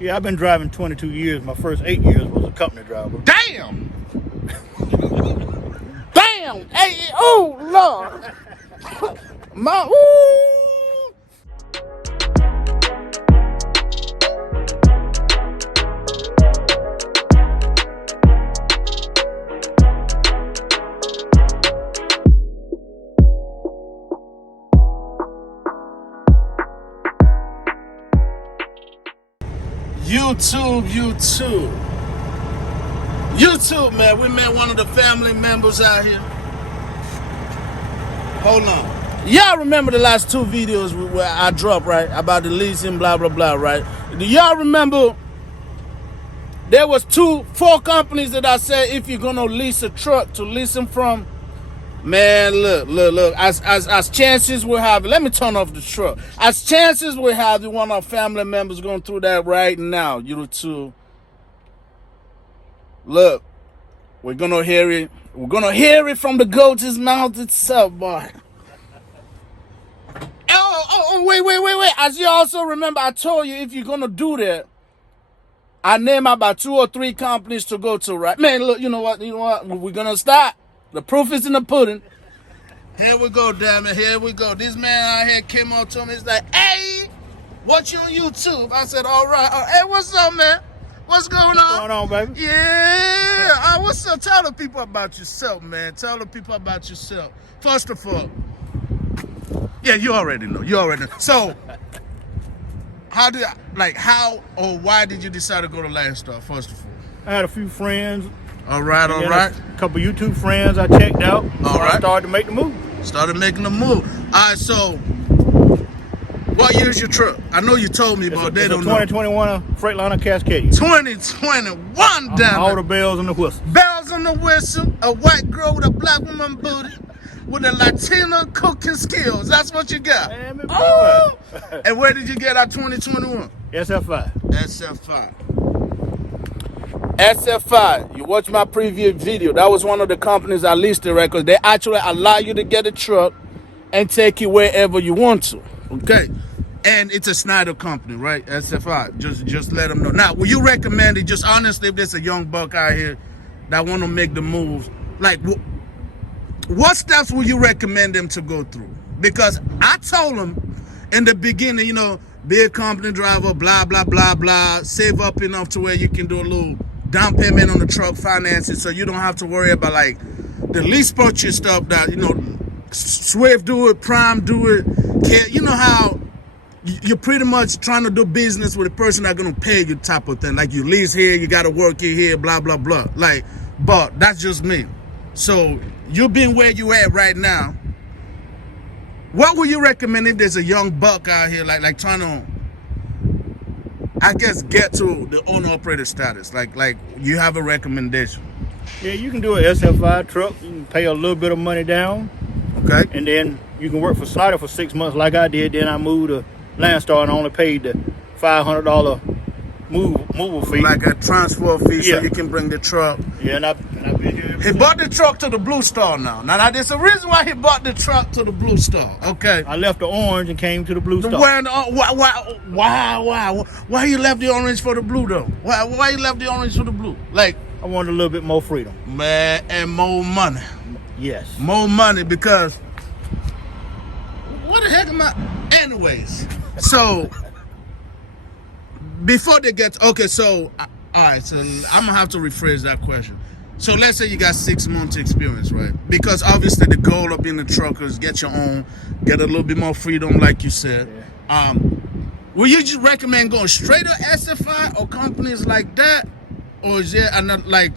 Yeah, I've been driving 22 years. My first 8 years was a company driver. Damn! Damn! Hey, oh, Lord! Ooh! YouTube, man. We met one of the family members out here. Hold on. Y'all remember the last two videos where I dropped, right? About the leasing, blah, blah, blah, right? Do y'all remember there was 4 companies that I said if you're going to lease a truck to lease them from? Man, look. As chances will have it, let me turn off the truck. As chances will have it, one of our family members going through that right now, YouTube. Look, we're gonna hear it. We're gonna hear it from the goat's mouth itself, boy. Wait. As you also remember, I told you if you're gonna do that, I name about 2 or 3 companies to go to, right? Man, look, you know what? We're gonna start. The proof is in the pudding. Here we go, damn it. Here we go. This man out here came up to me. He's like, "Hey, what you on YouTube?" I said, "All right. Hey, what's up, man? What's going on?" What's going on, baby? Yeah. What's up? Tell the people about yourself, man. Tell the people about yourself. First of all, yeah, you already know. So, how or why did you decide to go to Landstar, first of all? I had a few friends. All right. A couple YouTube friends I checked out. All right. I started to make the move. Started making the move. All right, so what year's your truck? I know you told me, but they don't know. 2021 Freightliner Cascadia. 2021, damn all it. the bells and the whistles. Bells on the whistle, a white girl with a black woman booty, with a Latina cooking skills. That's what you got. Man, oh! And where did you get our 2021? SF5. SF5. You watch my previous video. That was one of the companies I listed, right? Because they actually allow you to get a truck and take you wherever you want to. Okay. And it's a Snyder company, right? SF5. Just let them know. Now, will you recommend it? Just honestly, if there's a young buck out here that want to make the moves, like, what steps will you recommend them to go through? Because I told them in the beginning, be a company driver, blah, blah, blah, blah. Save up enough to where you can do a little down payment on the truck financing so you don't have to worry about, like, the lease purchase stuff that, Swift do it, Prime do it. You know how you're pretty much trying to do business with a person that's going to pay you type of thing. Like, you lease here, you got to work here, blah, blah, blah. Like, but that's just me. So you being where you at right now, what would you recommend if there's a young buck out here, like trying to, I guess, get to the owner-operator status? Like you have a recommendation? Yeah, you can do an SF5 truck. You can pay a little bit of money down. Okay. And then you can work for Snyder for 6 months like I did. Then I moved to Landstar and only paid the $500 mover fee. Like a transfer fee, so you can bring the truck. Yeah, and I've been here. He bought the truck to the Blue Star now. Now, there's a reason why he bought the truck to the Blue Star. Okay. I left the orange and came to the Blue Star. Why you left the orange for the blue, though? Why you left the orange for the blue? Like, I wanted a little bit more freedom. Man, and more money. Yes. More money, because what the heck am I? Anyways, so before they get, okay, so, all right, so I'm gonna have to rephrase that question. So let's say you got 6 months experience, right? Because obviously the goal of being a trucker is get your own, get a little bit more freedom, like you said. Yeah. Would you just recommend going straight to SFI or companies like that? Or is there another, like,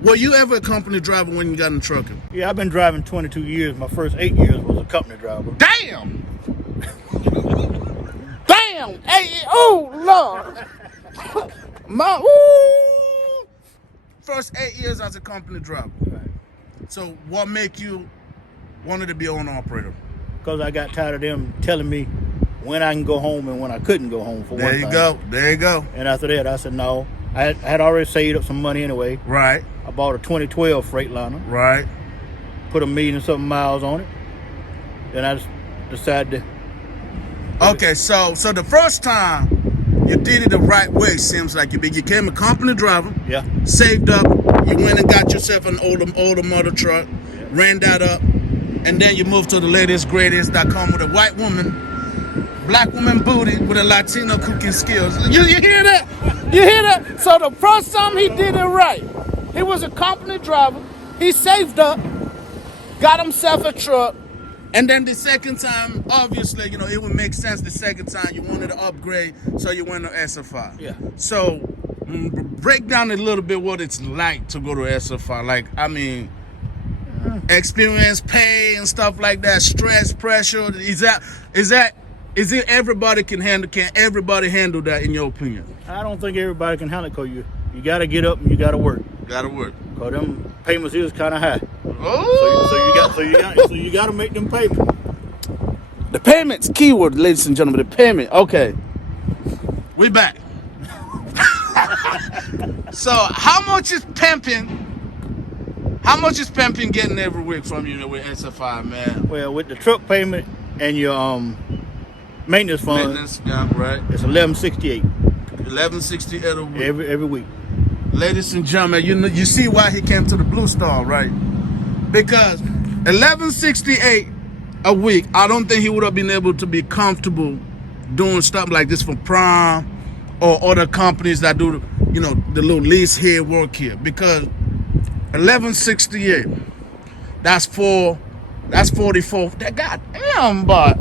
were you ever a company driver when you got in trucking? Yeah, I've been driving 22 years. My first 8 years was a company driver. Damn! Damn! Hey, oh, Lord! First 8 years as a company driver. Right. So what make you wanted to be an owner-operator? Because I got tired of them telling me when I can go home and when I couldn't go home for one thing. There you go. And after that, I said no. I had already saved up some money anyway. Right. I bought a 2012 Freightliner. Right. Put 1 million and something miles on it. Then I just decided to... Okay, so the first time you did it the right way. Seems like you became a company driver. Yeah. Saved up. You went and got yourself an older motor truck. Yeah. Ran that up, and then you moved to the latest greatest that come with a white woman, black woman booty with a Latino cooking skills. You hear that? You hear that? So the first time he did it right. He was a company driver. He saved up, got himself a truck, and then the second time, obviously, it would make sense. The second time you wanted to upgrade, so you went to SFI. Yeah. So break down a little bit what it's like to go to SFI. Like, I mean, experience, pay, and stuff like that. Stress, pressure. Is it everybody can handle? Can everybody handle that? In your opinion? I don't think everybody can handle it, because you got to get up and you got to work. Gotta work. Cause them payments is kind of high. Oh. So you got to make them payments. The payments, keyword, ladies and gentlemen. The payment. Okay. We back. So how much is pimping? How much is pimping getting every week from you with SFI, man? Well, with the truck payment and your maintenance fund, yeah, right. It's $11.68. $11.68 a week. Every week. Ladies and gentlemen, you see why he came to the Blue Star, right? Because $11.68 a week, I don't think he would have been able to be comfortable doing stuff like this for Prime or other companies that do, the little lease here, work here. Because $11.68, that's 44. That goddamn, but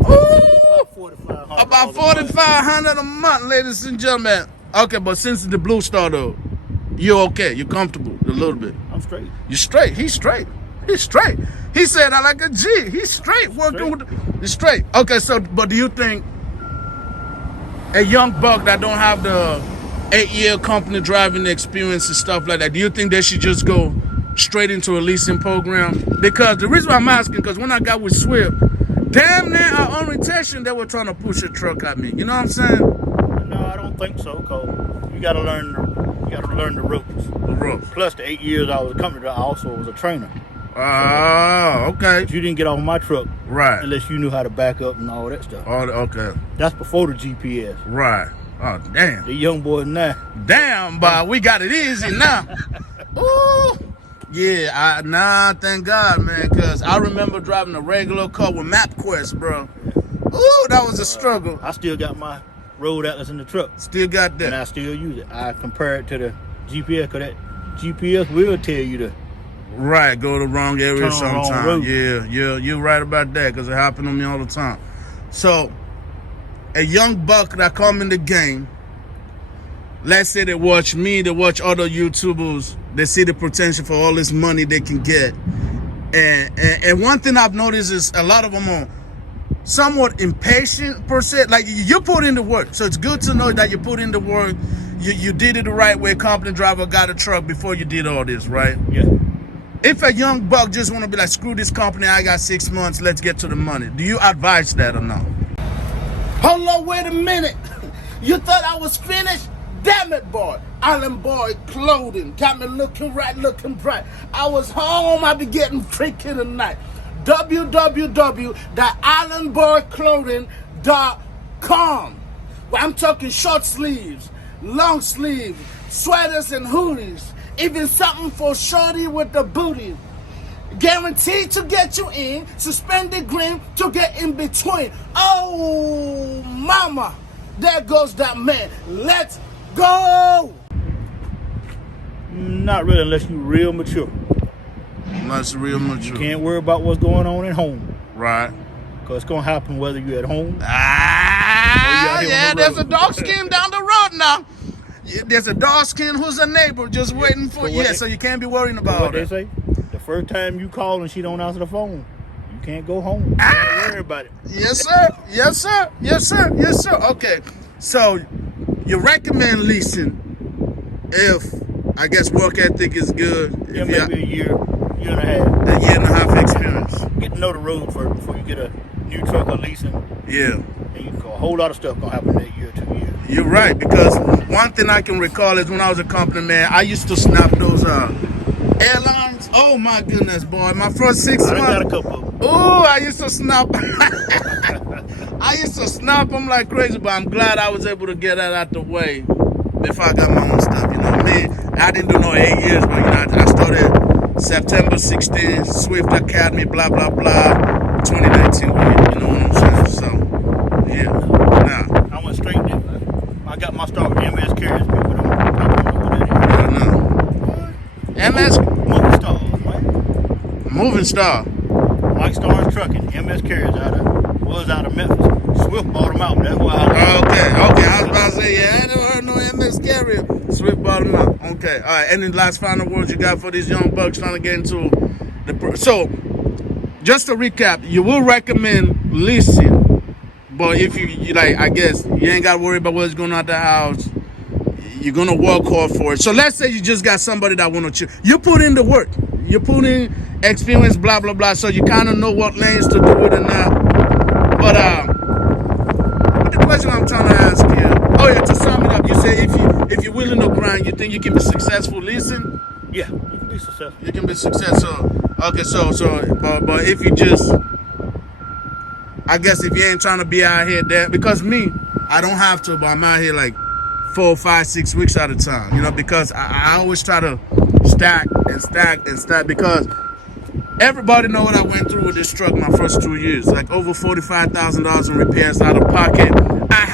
about $4,500 a month, ladies and gentlemen. Okay, but since the Blue Star though, you're okay. You're comfortable a little bit. I'm straight. You're straight. He's straight. He's straight. He said, I like a G. He's straight. He's straight. Okay, so, but do you think a young buck that don't have the 8-year company driving experience and stuff like that, do you think they should just go straight into a leasing program? Because the reason why I'm asking, because when I got with Swift, damn near our orientation, they were trying to push a truck at me. You know what I'm saying? No, I don't think so, because you got to learn the ropes. The ropes. Plus the 8 years I was a company driver, I also was a trainer. Oh, okay. But you didn't get off my truck, right? Unless you knew how to back up and all that stuff. Oh, okay. That's before the GPS. Right. Oh, damn. The young boys now. Damn, but we got it easy now. Ooh. Yeah, thank God, man, because I remember driving a regular car with MapQuest, bro. Ooh, that was a struggle. I still got my road atlas in the truck. Still got that. And I still use it. I compare it to the GPS, because that GPS will tell you to go to the wrong area sometimes. Yeah, you're right about that, because it happened to me all the time. So, a young buck that come in the game, let's say they watch me, they watch other YouTubers, they see the potential for all this money they can get. And one thing I've noticed is a lot of them are somewhat impatient per se. Like, you put in the work. So it's good to know that you put in the work. You did it the right way. Company driver got a truck before you did all this, right? Yeah. If a young buck just want to be like, screw this company, I got 6 months, let's get to the money. Do you advise that or not? Hold on, wait a minute. You thought I was finished? Damn it, boy. Island Boy Clothing got me looking right, looking bright. I was home, I be getting freaky tonight. www.islandboyclothing.com. Well, I'm talking short sleeves, long sleeves, sweaters and hoodies, even something for shorty with the booty. Guaranteed to get you in, suspended green to get in between. Oh, mama, there goes that man. Let's go. Not really, unless you're real mature. Unless you're real mature. You can't worry about what's going on at home. Right. Because it's going to happen whether you're at home. Yeah, there's a dark skin down the road now. There's a dark skin who's a neighbor just waiting for you. So you can't be worrying about what they say. The first time you call and she don't answer the phone, you can't go home. You can't worry about it. Yes, sir. Yes, sir. Yes, sir. Yes, sir. Okay. So you recommend leasing if, I guess, work ethic is good. Yeah, maybe a year and a half. A year and a half experience. Get to know the road first before you get a new truck or leasing. Yeah. And a whole lot of stuff gonna happen that year, 2 years. You're right, because one thing I can recall is when I was a company man, I used to snap those airlines. Oh my goodness, boy! My first 6 months. I got a couple of them. Oh, I used to snap. I used to snap them like crazy, but I'm glad I was able to get that out the way before I got my own stuff. You know, me, I didn't do no 8 years, but you know, I started September 16th, Swift Academy, blah blah blah, 2019. You know what I'm saying? So, yeah. Nah. I went straight there. I got my start with MS Carriers. People don't know what that is. I don't know. MS Moving stars, right? Moving Star. Mike Starnes Trucking, MS Carriers out of Memphis. Swift bought them out. That's why Okay. I was about to say, yeah, I never heard no MS Carrier. Swift bottom up. Okay. All right. Any last final words you got for these young bucks trying to get into so, just to recap, you will recommend leasing, but if you like, I guess you ain't got to worry about what's going on at the house. You're gonna work hard for it. So let's say you just got somebody that want to you put in the work. You put in experience, blah blah blah. So you kind of know what lanes to do it and that. But the question I'm trying to ask you, oh yeah, to sum it up, you say if you're willing to grind, you think you can be successful leasing? yeah, you can be successful. You can be successful. Okay, but if you just, I guess if you ain't trying to be out here there, because me, I don't have to, but I'm out here like 4, 5, 6 weeks at a time, you know, because I always try to stack because everybody know what I went through with this truck my first 2 years, like over $45,000 in repairs out of pocket. I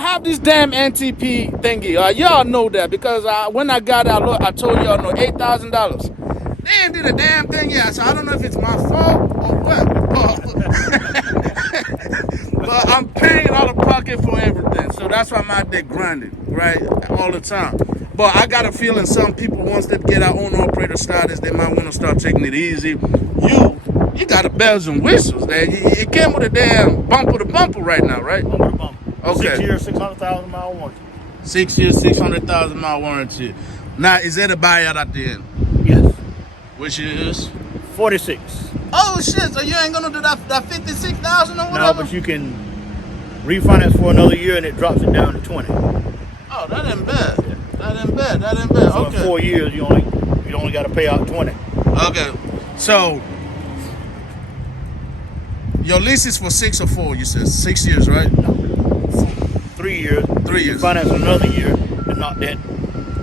have this damn NTP thingy. Y'all know that because when I got out, I told y'all no $8,000. They ain't did a damn thing yet, so I don't know if it's my fault or what. But I'm paying out of pocket for everything, so that's why I'm out there grinding, right, all the time. But I got a feeling some people, once they get our owner operator status, they might want to start taking it easy. You got the bells and whistles there. You came with a damn bumper to bumper right now, right? Bumper to bumper. Okay. 6 years, 600,000 mile warranty. 6 years, 600,000 mile warranty. Now, is there a buyout at the end? Yes. Which is 46. Oh shit! So you ain't gonna do that 56,000 or whatever? No, but you can refinance for another year and it drops it down to 20. Oh, that ain't bad. Yeah. That ain't bad. So Okay. in 4 years, you only got to pay out 20. Okay. So your lease is for 6 or 4. You said 6 years, right? No. 3 years. 3 years. Refinance another year and not that.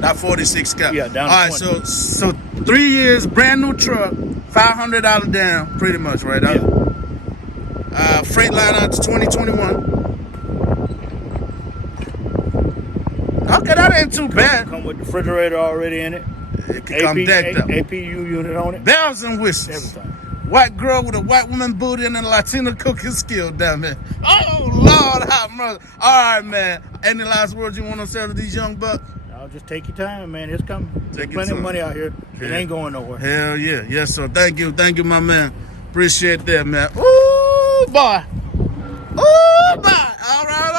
That 46 cap. Yeah, down All to right. 20. So 3 years, brand new truck, $500 down, pretty much, right? Yeah. Freightliner to 2021. Okay, that ain't too bad. Come with the refrigerator already in it. It can come decked up. APU unit on it. Bells and whistles. Everything. White girl with a white woman booty and a Latina cooking skill down there. Oh, Lord have mercy. All right, man. Any last words you want to say to these young bucks? I'll just take your time, man. It's coming. There's your plenty of time. money out here. It Yeah. ain't going nowhere. Hell yeah. Yes, sir. Thank you, my man. Appreciate that, man. Ooh, boy. Ooh, boy. All right.